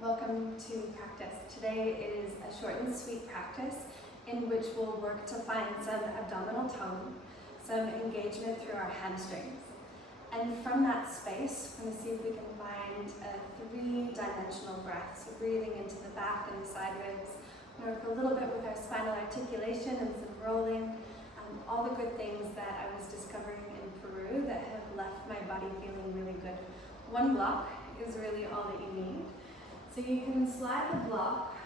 Welcome to practice. Today is a short and sweet practice in which we'll work to find some abdominal tone, some engagement through our hamstrings. And from that space, we're going to see if we can find a three-dimensional breath. So breathing into the back and the side ribs. We're going to work a little bit with our spinal articulation and some rolling. All the good things that I was discovering in Peru that have left my body feeling really good. One block is really all that you need. So you can slide the block,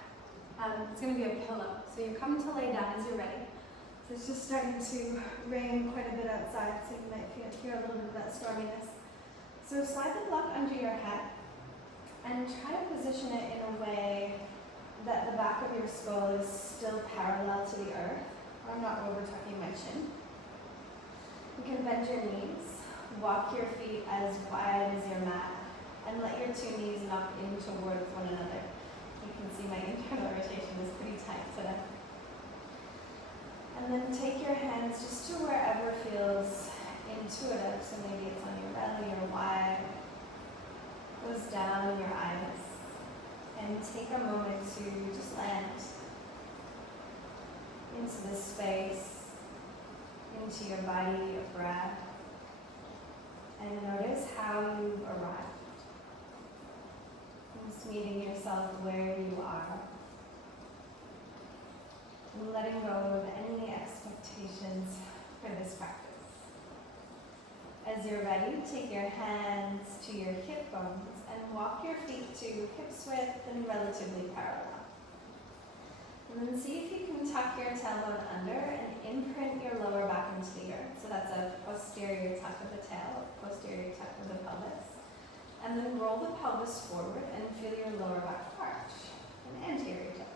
it's going to be a pillow. So you're coming to lay down as you're ready. So it's just starting to rain quite a bit outside, so you might hear a little bit of that storminess. So slide the block under your head and try to position it in a way that the back of your skull is still parallel to the earth. I'm not over tucking my chin. You can bend your knees, walk your feet as wide as your mat, and let your two knees knock in towards one another. You can see my internal rotation is pretty tight today. And then take your hands just to wherever feels intuitive. So maybe it's on your belly or wide. Goes down in your eyes. And take a moment to just land into this space, into your body, your breath. And notice how you've arrived. Just meeting yourself where you are. And letting go of any expectations for this practice. As you're ready, take your hands to your hip bones and walk your feet to hips width and relatively parallel. And then see if you can tuck your tailbone under and imprint your lower back into the earth. So that's a posterior tuck of the tail, posterior tuck of the pelvis. And then roll the pelvis forward and feel your lower back arch, an anterior tilt.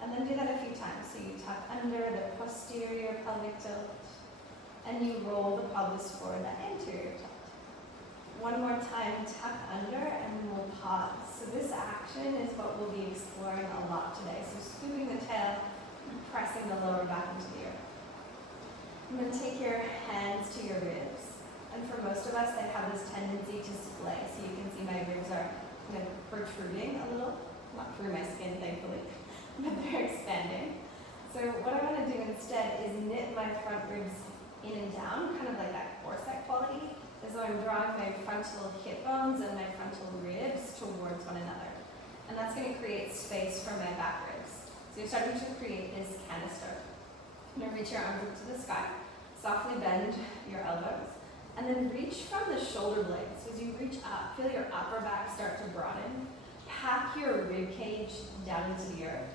And then do that a few times. So you tuck under the posterior pelvic tilt, and you roll the pelvis forward, the anterior tilt. One more time, tuck under, and we'll pause. So this action is what we'll be exploring a lot today. So scooping the tail, pressing the lower back into the earth. And then take your hands to your ribs. And for most of us, they have this tendency to splay. So you can see my ribs are kind of protruding a little. Not through my skin, thankfully, but they're expanding. So what I want to do instead is knit my front ribs in and down, kind of like that corset quality, as though I'm drawing my frontal hip bones and my frontal ribs towards one another. And that's going to create space for my back ribs. So you're starting to create this canister. You're going to reach your arms up to the sky, softly bend your elbows. And then reach from the shoulder blades. So as you reach up, feel your upper back start to broaden. Pack your rib cage down into the earth.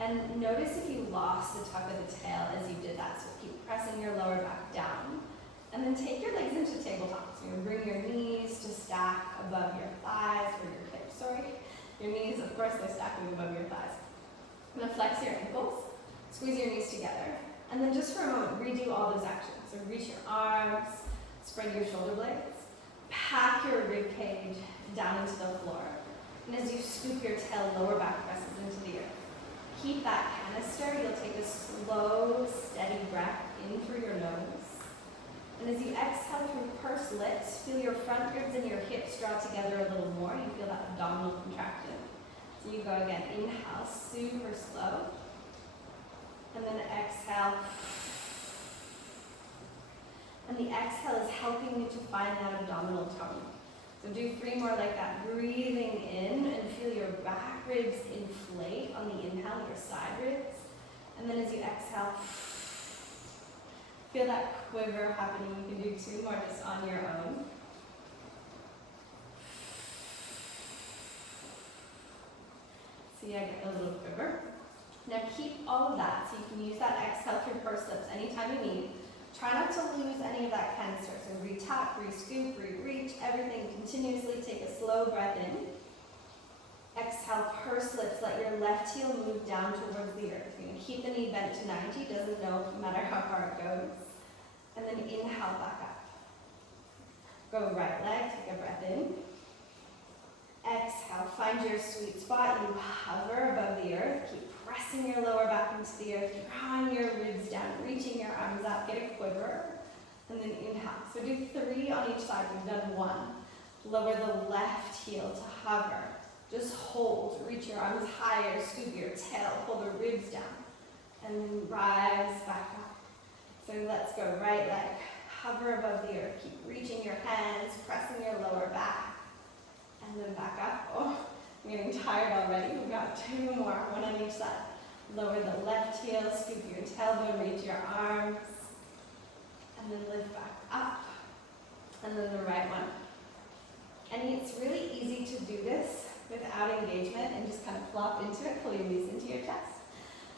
And notice if you lost the tuck of the tail as you did that. So keep pressing your lower back down. And then take your legs into tabletop. So you bring your knees to stack above your thighs, or your hips, sorry. Your knees, of course, they're stacking above your thighs. I'm going to flex your ankles, squeeze your knees together. And then just for a moment, redo all those actions. So reach your arms, spread your shoulder blades, pack your rib cage down into the floor. And as you scoop your tail, lower back presses into the earth. Keep that canister. You'll take a slow, steady breath in through your nose. And as you exhale through pursed lips, feel your front ribs and your hips draw together a little more. You feel that abdominal contraction. So you go again. Inhale, super slow. And then exhale. And the exhale is helping you to find that abdominal tone. So do 3 more like that. Breathing in and feel your back ribs inflate on the inhale, your side ribs. And then as you exhale, feel that quiver happening. You can do 2 more just on your own. See, I get a little quiver. Now keep all of that so you can use that exhale through pursed lips anytime you need. Try not to lose any of that canister. So re-tap, re-scoop, re-reach, everything continuously. Take a slow breath in. Exhale, pursed lips. Let your left heel move down towards the earth. You're going to keep the knee bent to 90. Doesn't matter how far it goes. And then inhale back up. Go right leg. Take a breath in. Exhale. Find your sweet spot. You hover above the earth. Keep pressing your lower back into the earth, drawing your ribs down, reaching your arms up, get a quiver, and then inhale. So do 3 on each side. We've done 1. Lower the left heel to hover. Just hold, reach your arms higher, scoop your tail, pull the ribs down, and then rise back up. So let's go right leg, hover above the earth, keep reaching your hands, pressing your lower back, and then back up. Oh, I'm getting tired already. We've got 2 more, one on each side. Lower the left heel, scoop your tailbone, reach your arms, and then lift back up, and then the right one. And it's really easy to do this without engagement and just kind of flop into it, pull your knees into your chest.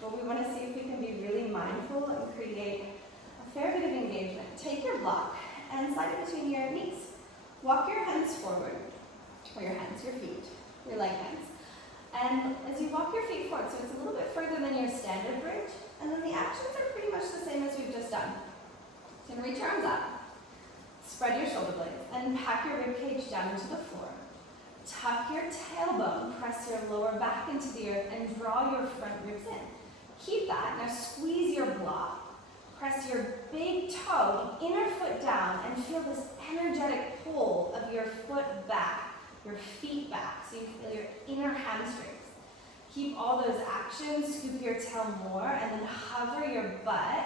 But we want to see if we can be really mindful and create a fair bit of engagement. Take your block and slide it between your knees. Walk your hands forward, or your feet, your leg hands. And as you walk your feet forward, so it's a little bit further than your standard bridge, and then the actions are pretty much the same as we've just done. So reach your arms up, spread your shoulder blades, and pack your rib cage down into the floor. Tuck your tailbone, press your lower back into the earth, and draw your front ribs in. Keep that. Now squeeze your block. Press your big toe, inner foot down, and feel this energetic pull of your foot back, your feet back, so you feel your inner hamstrings. Keep all those actions, scoop your tail more, and then hover your butt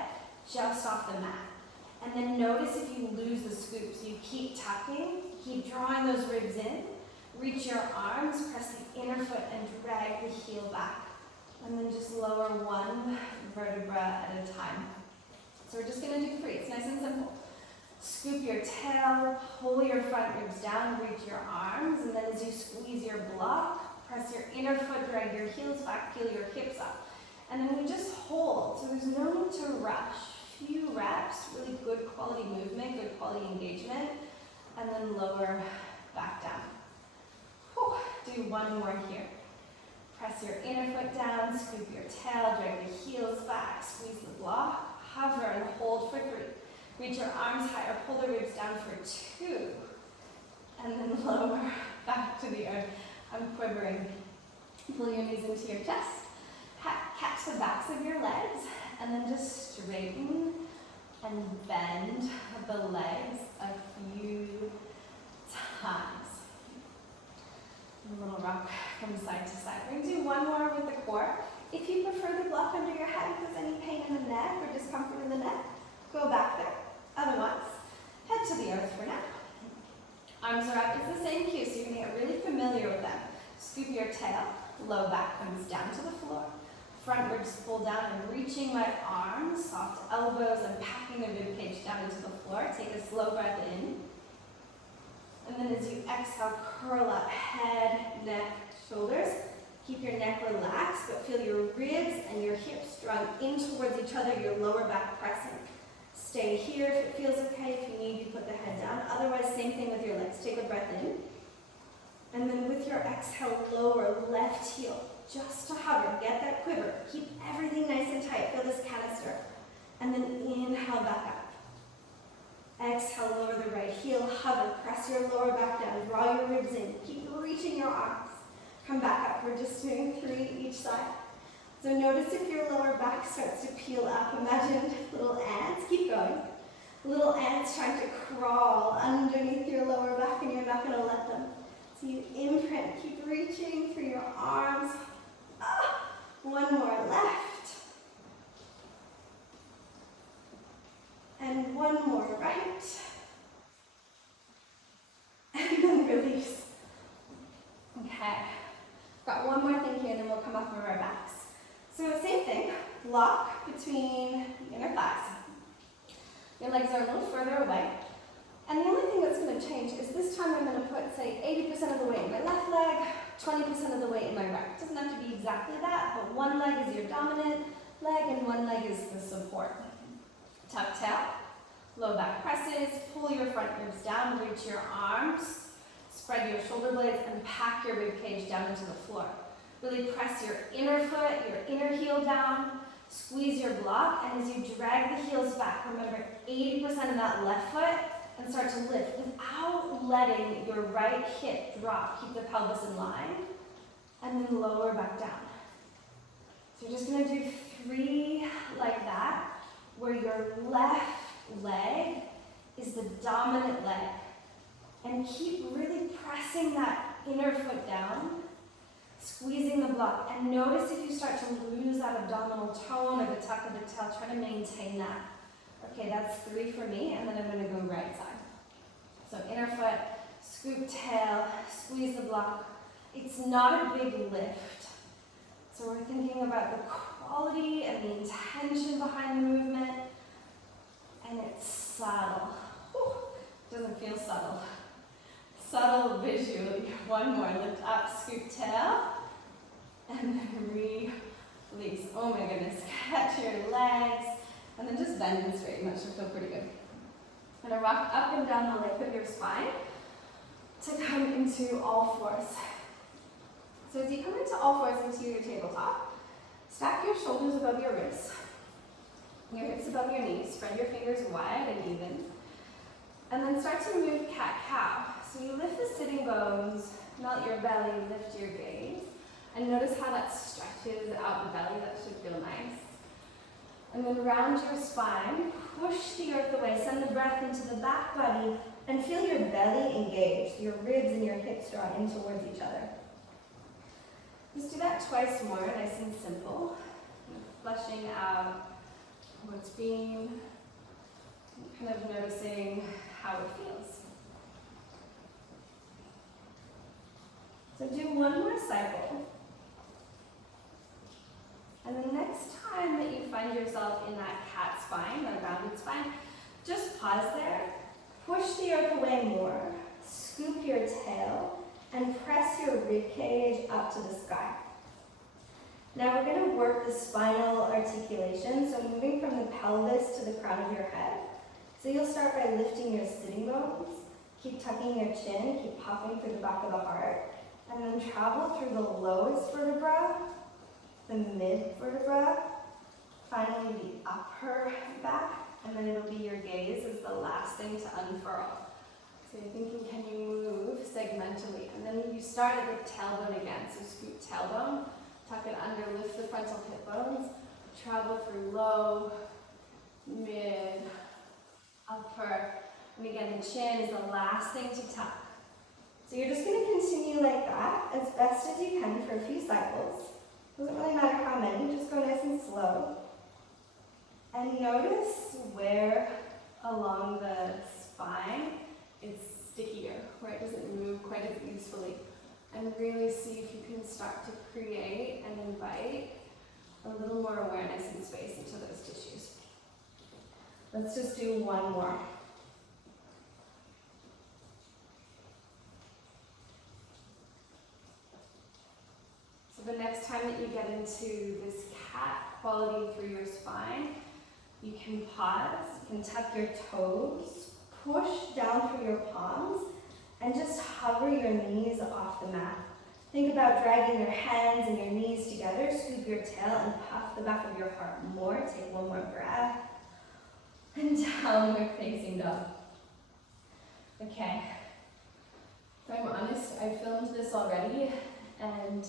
just off the mat. And then notice if you lose the scoop, so you keep tucking, keep drawing those ribs in, reach your arms, press the inner foot and drag the heel back. And then just lower one vertebra at a time. So we're just gonna do 3, it's nice and simple. Scoop your tail, pull your front ribs down, reach your arms, and then as you squeeze your block, press your inner foot, drag your heels back, peel your hips up. And then we just hold, so there's no need to rush. Few reps, really good quality movement, good quality engagement, and then lower back down. Whew. Do 1 more here. Press your inner foot down, scoop your tail, drag the heels back, squeeze the block, hover and hold for 3. Reach your arms higher, pull the ribs down for 2, and then lower back to the earth. I'm quivering. Pull your knees into your chest. Catch the backs of your legs, and then just straighten and bend the legs a few times. A little rock from side to side. We're going to do 1 more with the core. If you prefer the block under your head, if there's any pain in the neck or discomfort in the neck, go back there. Otherwise, head to the earth for now. Arms are up. It's the same cue, so you're going to get really familiar with them. Scoop your tail. Low back comes down to the floor. Front ribs pull down and reaching my arms, soft elbows, and packing the rib cage down into the floor. Take a slow breath in. And then as you exhale, curl up head, neck, shoulders. Keep your neck relaxed, but feel your ribs and your hips drawn in towards each other, your lower back pressing. Stay here if it feels okay. If you need, you put the head down. Otherwise, same thing with your legs. Take a breath in. And then with your exhale, lower left heel. Just to hover, get that quiver. Keep everything nice and tight. Feel this canister. And then inhale back up. Exhale, lower the right heel, hover, press your lower back down, draw your ribs in. Keep reaching your arms. Come back up. We're just doing 3 each side. So notice if your lower back starts to peel up. Imagine little ants. Keep going. Little ants trying to crawl underneath your lower back, and you're not going to let them. So you imprint. Keep reaching through your arms. 1 more left. And 1 more right. And then release. Okay. Got 1 more thing here, and then we'll come off of our backs. So same thing. Block between the inner thighs. Your legs are a little further away. And the only thing that's going to change is this time I'm going to put, say, 80% of the weight in my left leg, 20% of the weight in my right. It doesn't have to be exactly that, but 1 leg is your dominant leg and 1 leg is the support. Tuck tail, low back presses, pull your front ribs down, reach your arms, spread your shoulder blades, and pack your rib cage down into the floor. Really press your inner foot, your inner heel down, squeeze your block, and as you drag the heels back, remember 80% of that left foot, and start to lift without letting your right hip drop. Keep the pelvis in line, and then lower back down. So you're just going to do 3 like that, where your left leg is the dominant leg. And keep really pressing that inner foot down Squeezing the block. And notice if you start to lose that abdominal tone or the tuck of the tail, try to maintain that. Okay, that's 3 for me, and then I'm going to go right side. So inner foot, scoop tail, squeeze the block. It's not a big lift. So we're thinking about the quality and the intention behind the movement, and it's subtle. Whew, doesn't feel subtle. Subtle visually. One more, lift up, scoop tail, and then release. Oh my goodness, catch your legs, and then just bend and straighten. That should feel pretty good. I'm gonna rock up and down the length of your spine to come into all fours. So as you come into all fours into your tabletop, stack your shoulders above your wrists, your hips above your knees, spread your fingers wide and even, and then start to move cat-cow. So you lift the sitting bones, melt your belly, lift your gaze, and notice how that stretches out the belly. That should feel nice. And then round your spine, push the earth away, send the breath into the back body, and feel your belly engage, your ribs and your hips draw in towards each other. Just do that twice more, nice and simple. Flushing out what's been, kind of noticing how it feels. So do one more cycle. And the next time that you find yourself in that cat spine, or rounded spine, just pause there, push the earth away more, scoop your tail, and press your rib cage up to the sky. Now we're going to work the spinal articulation, so moving from the pelvis to the crown of your head. So you'll start by lifting your sitting bones, keep tucking your chin, keep puffing through the back of the heart, and then travel through the lowest vertebra, the mid vertebra, finally the upper back, and then it'll be your gaze as the last thing to unfurl. So you're thinking, can you move segmentally? And then you start at the tailbone again. So scoop tailbone, tuck it under, lift the frontal hip bones, travel through low, mid, upper, and again the chin is the last thing to tuck. So you're just going to continue like that as best as you can for a few cycles. Doesn't really matter how many, just go nice and slow. And notice where along the spine it's stickier, where it doesn't move quite as easily. And really see if you can start to create and invite a little more awareness and space into those tissues. Let's just do one more. So the next time that you get into this cat quality through your spine, you can pause, you can tuck your toes, push down through your palms, and just hover your knees off the mat. Think about dragging your hands and your knees together, scoop your tail, and puff the back of your heart more. Take one more breath. And downward facing dog. Okay. If I'm honest, I filmed this already, and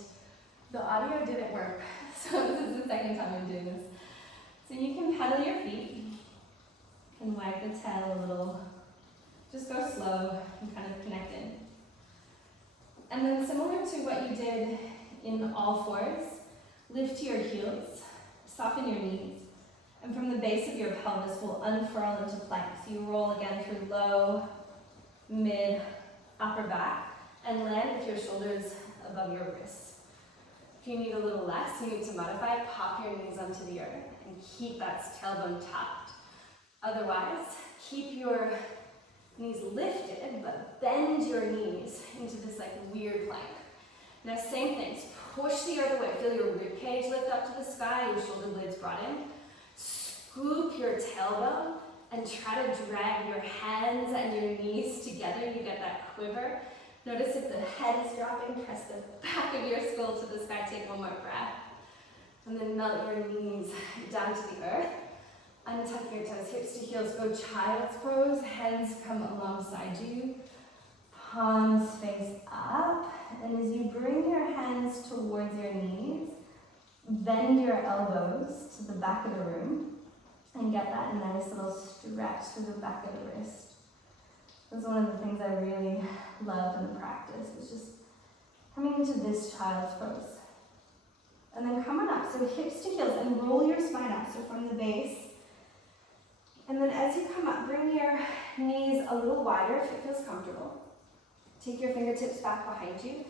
the audio didn't work. So this is the second time I'm doing this. So you can pedal your feet and wag the tail a little. Just go slow and kind of connect in. And then similar to what you did in all fours, lift your heels, soften your knees, and from the base of your pelvis will unfurl into plank. So you roll again through low, mid, upper back, and land with your shoulders above your wrists. If you need a little less, you need to modify, pop your knees onto the earth and keep that tailbone tucked. Otherwise, keep your knees lifted, but bend your knees into this like weird plank. Now same things, push the earth away, feel your rib cage lift up to the sky, your shoulder blades brought in. Scoop your tailbone and try to drag your hands and your knees together. You get that quiver. Notice if the head is dropping, press the back of your skull to the sky, take one more breath. And then melt your knees down to the earth. Untuck your toes, hips to heels, go child's pose, hands come alongside you, palms face up, and as you bring your hands towards your knees, bend your elbows to the back of the room, and get that nice little stretch through the back of the wrist. That's one of the things I really loved in the practice, was just coming into this child's pose. And then come on up, so hips to heels, and roll your spine up, so from the base. And then as you come up, bring your knees a little wider if it feels comfortable. Take your fingertips back behind you.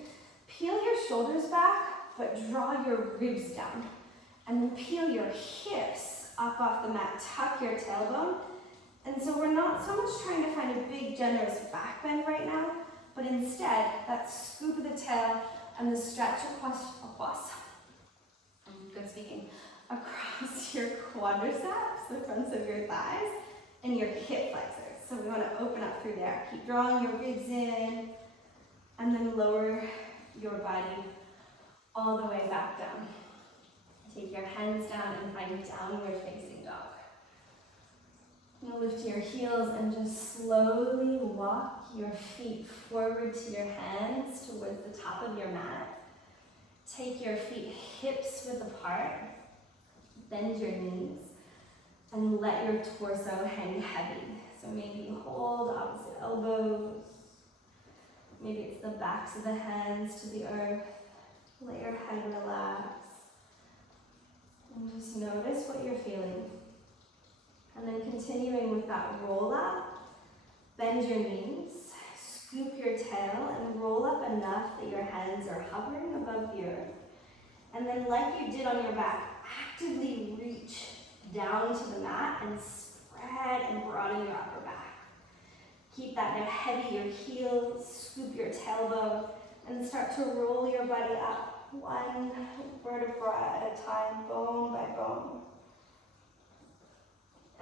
Peel your shoulders back, but draw your ribs down. And then peel your hips up off the mat, tuck your tailbone. And so we're not so much trying to find a big, generous back bend right now, but instead, that scoop of the tail and the stretch across, good speaking, across your quadriceps, the fronts of your thighs, and your hip flexors. So we want to open up through there. Keep drawing your ribs in, and then lower your body all the way back down. Take your hands down and find downward facing dog. Now lift your heels and just slowly walk your feet forward to your hands towards the top of your mat. Take your feet hips width apart, bend your knees, and let your torso hang heavy. So maybe hold opposite elbows. Maybe it's the backs of the hands to the earth. Let your head relax. And just notice what you're feeling. And then continuing with that roll up, bend your knees, scoop your tail, and roll up enough that your hands are hovering above the earth. And then like you did on your back, actively reach down to the mat and spread and broaden your upper back. Keep that now heavy, your heels, scoop your tailbone, and start to roll your body up one vertebra at a time, bone by bone.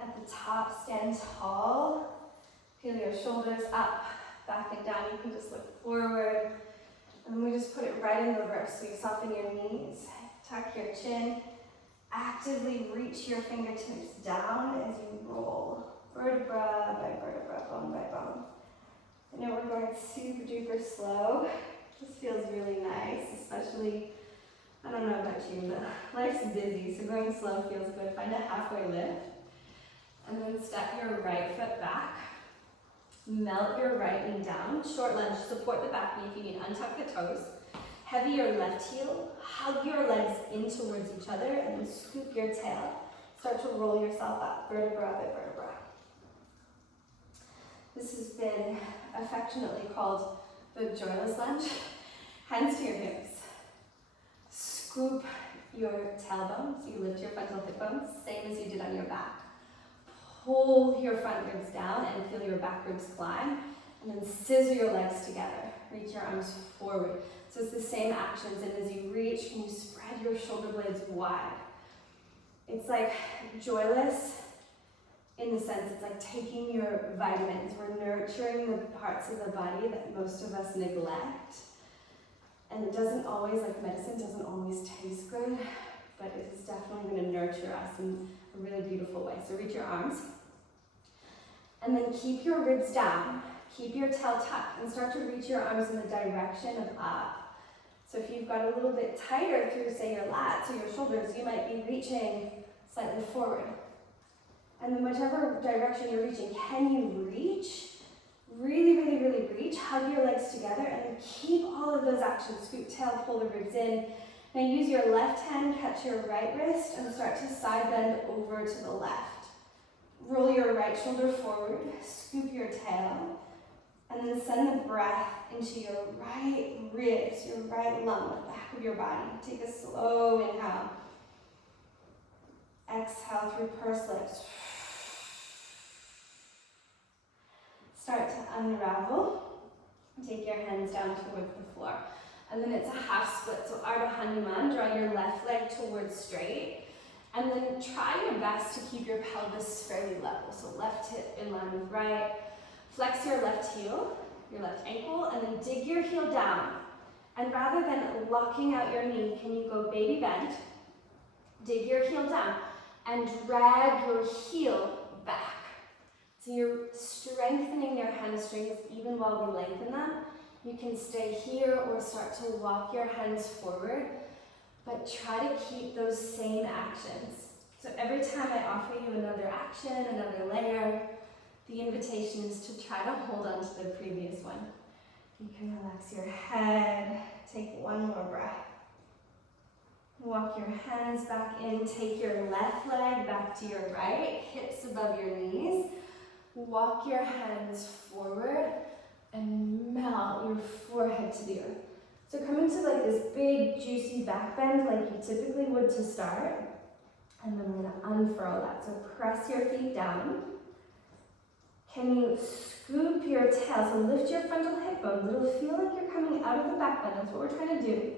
At the top, stand tall. Peel your shoulders up, back and down. You can just look forward. And then we just put it right in reverse. So you soften your knees, tuck your chin, actively reach your fingertips down as you roll, vertebra by vertebra, bone by bone. I know we're going super duper slow. This feels really nice, especially, I don't know about you, but life's busy, so going slow feels good. Find a halfway lift. And then step your right foot back. Melt your right knee down. Short lunge, support the back knee if you need. Untuck the toes. Heavy your left heel. Hug your legs in towards each other and then scoop your tail. Start to roll yourself up, vertebra by vertebra. This has been affectionately called the joyless lunge. Hands to your hips. Scoop your tailbone, so you lift your frontal hip bones, same as you did on your back. Pull your front ribs down and feel your back ribs climb, and then scissor your legs together. Reach your arms forward. So it's the same actions, and as you reach, can you spread your shoulder blades wide? It's like joyless in the sense it's like taking your vitamins. We're nurturing the parts of the body that most of us neglect. And it doesn't always, like medicine doesn't always taste good, but it is definitely going to nurture us in a really beautiful way. So reach your arms. And then keep your ribs down. Keep your tail tucked and start to reach your arms in the direction of up. So if you've got a little bit tighter through, say, your lats or your shoulders, you might be reaching slightly forward. And then whichever direction you're reaching, can you reach? Really, really, really reach. Hug your legs together and then keep all of those actions. Scoop tail, pull the ribs in. Now use your left hand, catch your right wrist, and start to side bend over to the left. Roll your right shoulder forward, scoop your tail, and then send the breath into your right ribs, your right lung, the back of your body. Take a slow inhale. Exhale through pursed lips. Start to unravel. Take your hands down towards the floor. And then it's a half split. So Ardha Hanuman, draw your left leg towards straight. And then try your best to keep your pelvis fairly level. So left hip in line with right. Flex your left heel, your left ankle, and then dig your heel down. And rather than locking out your knee, can you go baby bend? Dig your heel down and drag your heel back. So you're strengthening your hamstrings even while we lengthen them. You can stay here or start to walk your hands forward, but try to keep those same actions. So every time I offer you another action, another layer, the invitation is to try to hold on to the previous one. You can relax your head, take one Walk your hands back in, take your left leg back to your right, hips above your knees. Walk your hands forward and melt your forehead to the earth. So come into like this big juicy back bend like you typically would to start. And then we're gonna unfurl that. So press your feet down. Can you scoop your tail? So lift your frontal hip bones. It'll feel like you're coming out of the back bend. That's what we're trying to do.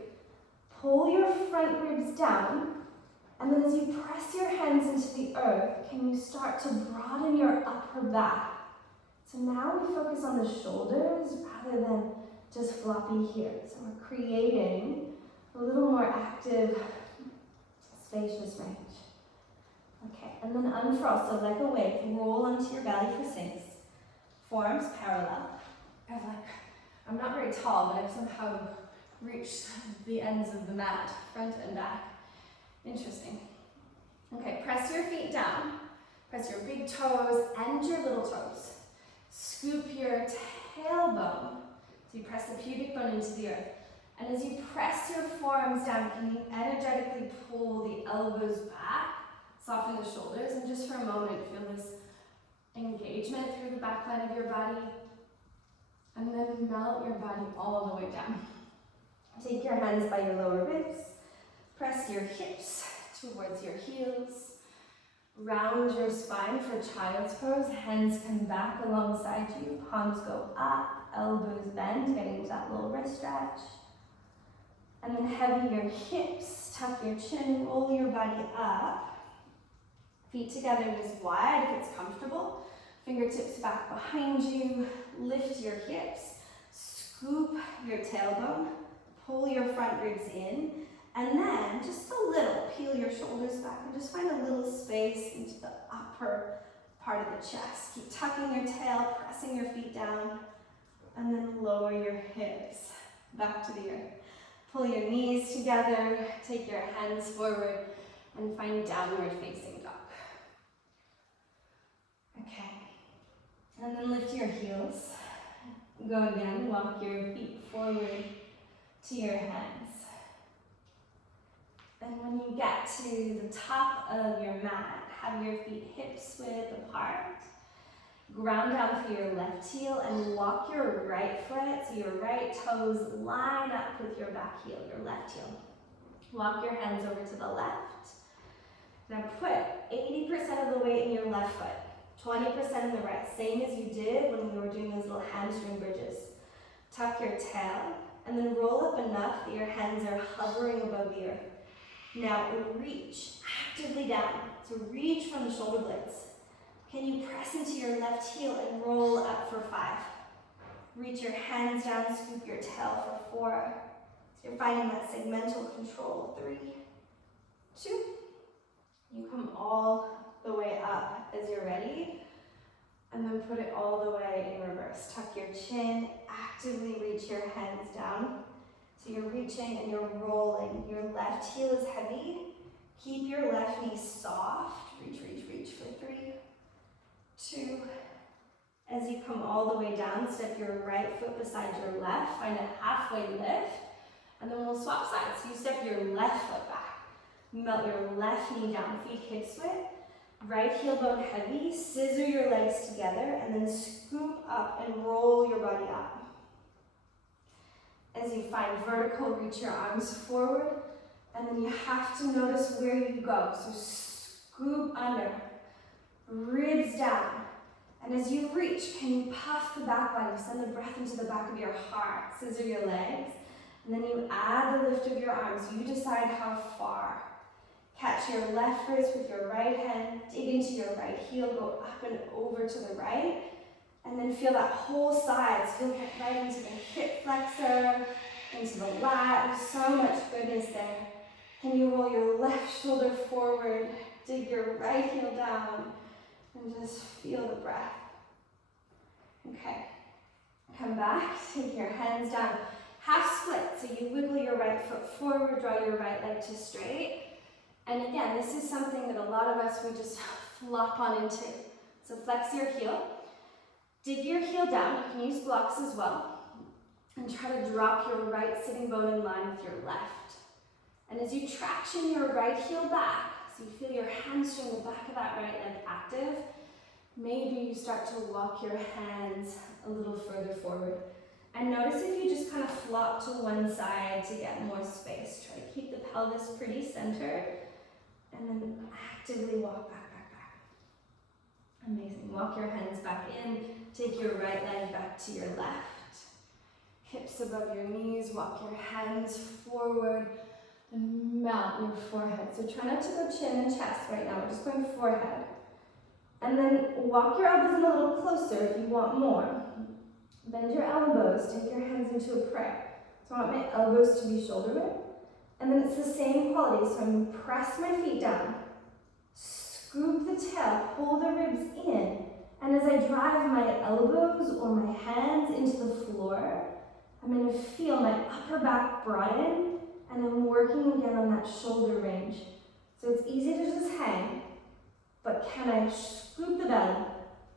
Pull your front ribs down. And then as you press your hands into the earth, can you start to broaden your upper back? So now we focus on the shoulders rather than just floppy here. So we're creating a little more active, spacious range. Okay, and then unfurl, so like a wave, roll onto your belly for 6. Forearms parallel. I'm not very tall, but I've somehow reached the ends of the mat, front and back. Interesting. Okay, press your feet down. Press your big toes and your little toes. Scoop your tailbone. So you press the pubic bone into the earth. And as you press your forearms down, can you energetically pull the elbows back? Soften the shoulders, and just for a moment, feel this engagement through the back line of your body. And then melt your body all the way down. Take your hands by your lower ribs. Press your hips towards your heels. Round your spine for child's pose. Hands come back alongside you. Palms go up, elbows bend, getting into that little wrist stretch. And then heavy your hips, tuck your chin, roll your body up. Feet together just wide if it's comfortable. Fingertips back behind you. Lift your hips. Scoop your tailbone. Pull your front ribs in. And then just a little, peel your shoulders back and just find a little space into the upper part of the chest. Keep tucking your tail, pressing your feet down. And then lower your hips back to the earth. Pull your knees together. Take your hands forward and find downward facing dog. Okay, and then lift your heels. Go again, walk your feet forward to your hands. And when you get to the top of your mat, have your feet hips width apart. Ground down for your left heel and walk your right foot, so your right toes line up with your back heel, your left heel. Walk your hands over to the left. Now put 80% of the weight in your left foot. 20% in the right, same as you did when we were doing those little hamstring bridges. Tuck your tail, and then roll up enough that your hands are hovering above the earth. Now reach actively down, so reach from the shoulder blades. Can you press into your left heel and roll up for 5? Reach your hands down, scoop your tail for 4. So you're finding that segmental control. 3, 2. You come all the way up as you're ready, and then put it all the way in reverse. Tuck your chin, actively reach your hands down. So you're reaching and you're rolling. Your left heel is heavy. Keep your left knee soft. Reach, reach, reach for 3, 2. As you come all the way down, step your right foot beside your left. Find a halfway lift, and then we'll swap sides. So you step your left foot back. Melt your left knee down, feet hips width. Right heel bone heavy, scissor your legs together, and then scoop up and roll your body up. As you find vertical, reach your arms forward, and then you have to notice where you go. So scoop under, ribs down, and as you reach, can you puff the back body, send the breath into the back of your heart, scissor your legs, and then you add the lift of your arms. You decide how far. Catch your left wrist with your right hand, dig into your right heel, go up and over to the right, and then feel that whole side. So you'll get right into the hip flexor, into the lat. There's so much goodness there. Can you roll your left shoulder forward, dig your right heel down, and just feel the breath. Okay, come back, take your hands down. Half split, so you wiggle your right foot forward, draw your right leg to straight. And again, this is something that a lot of us would just flop on into. So flex your heel, dig your heel down. You can use blocks as well. And try to drop your right sitting bone in line with your left. And as you traction your right heel back, so you feel your hamstring, the back of that right leg active, maybe you start to walk your hands a little further forward. And notice if you just kind of flop to one side to get more space. Try to keep the pelvis pretty centered, and then actively walk back, back, back. Amazing. Walk your hands back in. Take your right leg back to your left. Hips above your knees. Walk your hands forward and mount your forehead. So try not to go chin and chest right now. We're just going forehead. And then walk your elbows in a little closer if you want more. Bend your elbows. Take your hands into a prayer. So I want my elbows to be shoulder width. And then it's the same quality. So I'm going to press my feet down. Scoop the tail. Pull the ribs in. And as I drive my elbows or my hands into the floor, I'm going to feel my upper back broaden, and I'm working again on that shoulder range. So it's easy to just hang, but can I scoop the belly,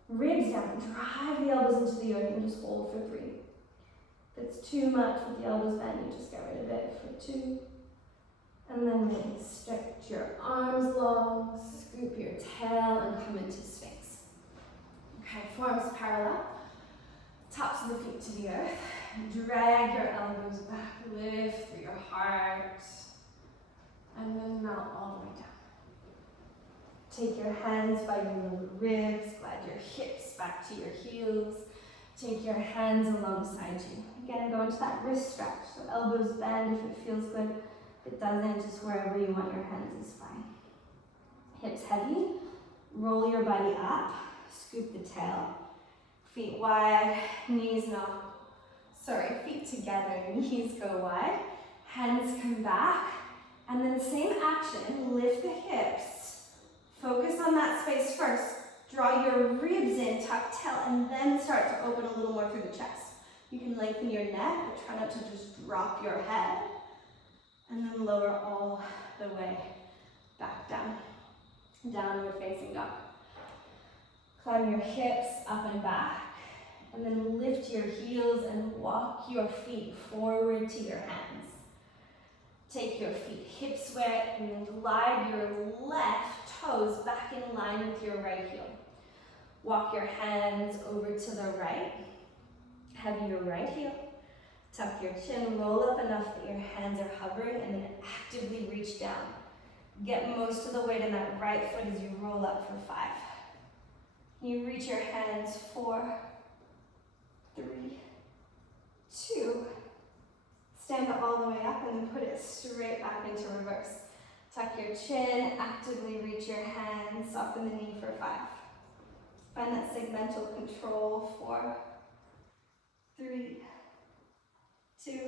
ribs down, drive the elbows into the earth, and just hold for 3. If it's too much with the elbows bent, you just get rid of it for 2. And then release. Stretch your arms long, scoop your tail, and come into Sphinx. Okay, forearms parallel, tops of the feet to the earth. Drag your elbows back, lift through your heart, and then melt all the way down. Take your hands by your lower ribs, glide your hips back to your heels. Take your hands alongside you. Again, go into that wrist stretch, so elbows bend if it feels good. If it doesn't, just wherever you want your hands is fine. Hips heavy, roll your body up, scoop the tail. Feet wide, knees feet together, knees go wide, hands come back, and then same action, lift the hips, focus on that space first, draw your ribs in, tuck tail, and then start to open a little more through the chest. You can lengthen your neck, but try not to just drop your head, and then lower all the way back down, downward facing dog. Climb your hips up and back. And then lift your heels and walk your feet forward to your hands. Take your feet hips width and then glide your left toes back in line with your right heel. Walk your hands over to the right. Have your right heel. Tuck your chin, roll up enough that your hands are hovering, and then actively reach down. Get most of the weight in that right foot as you roll up for 5. You reach your hands 4, 3, 2, stand all the way up and then put it straight back into reverse. Tuck your chin, actively reach your hands, soften the knee for 5. Find that segmental control. 4, 3, 2,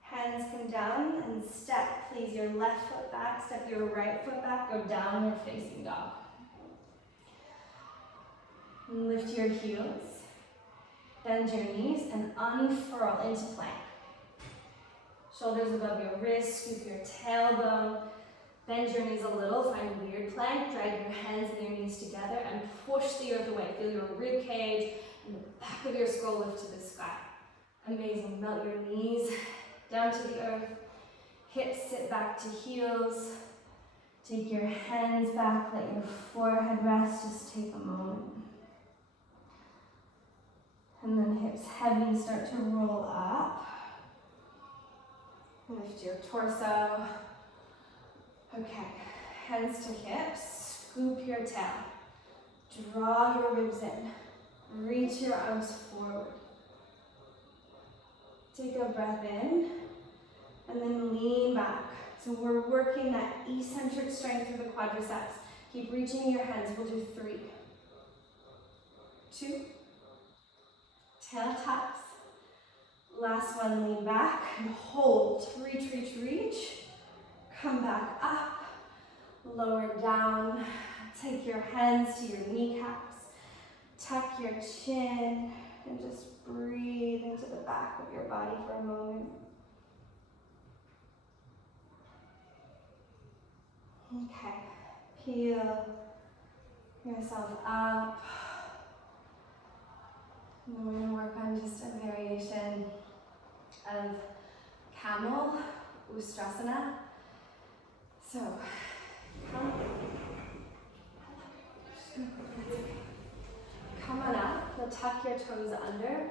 hands come down and step, please, your left foot back, step your right foot back, go downward facing dog. And lift your heels. Bend your knees and unfurl into plank. Shoulders above your wrists, scoop your tailbone. Bend your knees a little, find weird plank. Drag your hands and your knees together and push the earth away. Feel your rib cage and the back of your skull lift to the sky. Amazing. Melt your knees down to the earth. Hips sit back to heels. Take your hands back, let your forehead rest. Just take a moment. And then hips heavy, start to roll up. Lift your torso. Okay, hands to hips, scoop your tail. Draw your ribs in. Reach your arms forward. Take a breath in, and then lean back. So we're working that eccentric strength through the quadriceps. Keep reaching your hands. We'll do 3, 2, tail taps. Last one, lean back and hold. Reach, reach, reach. Come back up. Lower down. Take your hands to your kneecaps. Tuck your chin and just breathe into the back of your body for a moment. Okay, peel yourself up. And then we're going to work on just a variation of camel, Ustrasana. So, come on up. Now tuck your toes under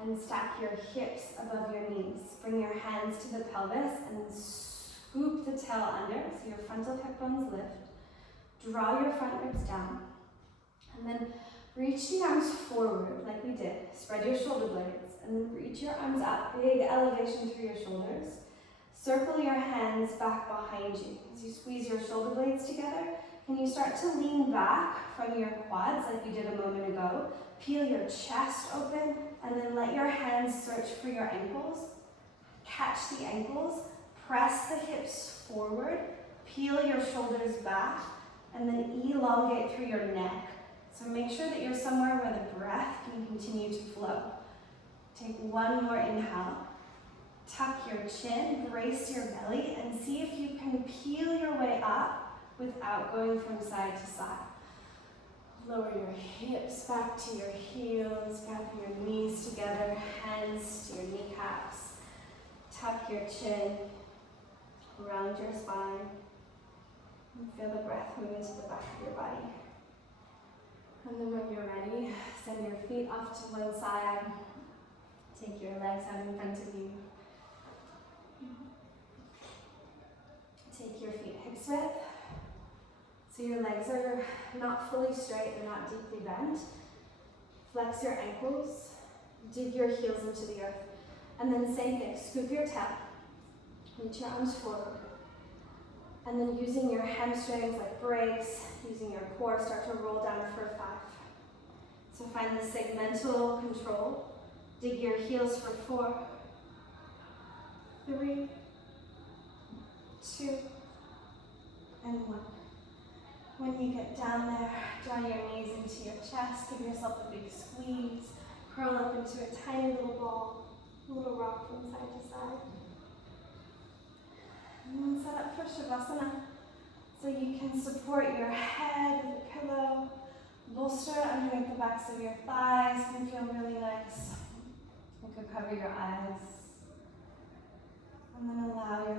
and stack your hips above your knees. Bring your hands to the pelvis and then scoop the tail under so your frontal hip bones lift. Draw your front ribs down. And then reach the arms forward like we did. Spread your shoulder blades and then reach your arms up. Big elevation through your shoulders. Circle your hands back behind you. As you squeeze your shoulder blades together, can you start to lean back from your quads like you did a moment ago? Peel your chest open and then let your hands search for your ankles. Catch the ankles, press the hips forward, peel your shoulders back, and then elongate through your neck. So make sure that you're somewhere where the breath can continue to flow. Take one more inhale. Tuck your chin, brace your belly, and see if you can peel your way up without going from side to side. Lower your hips back to your heels, grab your knees together, hands to your kneecaps. Tuck your chin, round your spine, and feel the breath move into the back of your body. And then when you're ready, send your feet off to one side. Take your legs out in front of you. Take your feet hips width. So your legs are not fully straight, they're not deeply bent. Flex your ankles, dig your heels into the earth. And then same thing, scoop your tail, reach your arms forward. And then using your hamstrings like brakes, using your core, start to roll down for 5. So find the segmental control. Dig your heels for 4, 3, 2, and 1. When you get down there, draw your knees into your chest, give yourself a big squeeze, curl up into a tiny little ball, a little rock from side to side. And then set up for Shavasana. So you can support your head with a pillow, bolster underneath the backs of your thighs, can feel really nice. You could cover your eyes. And then allow your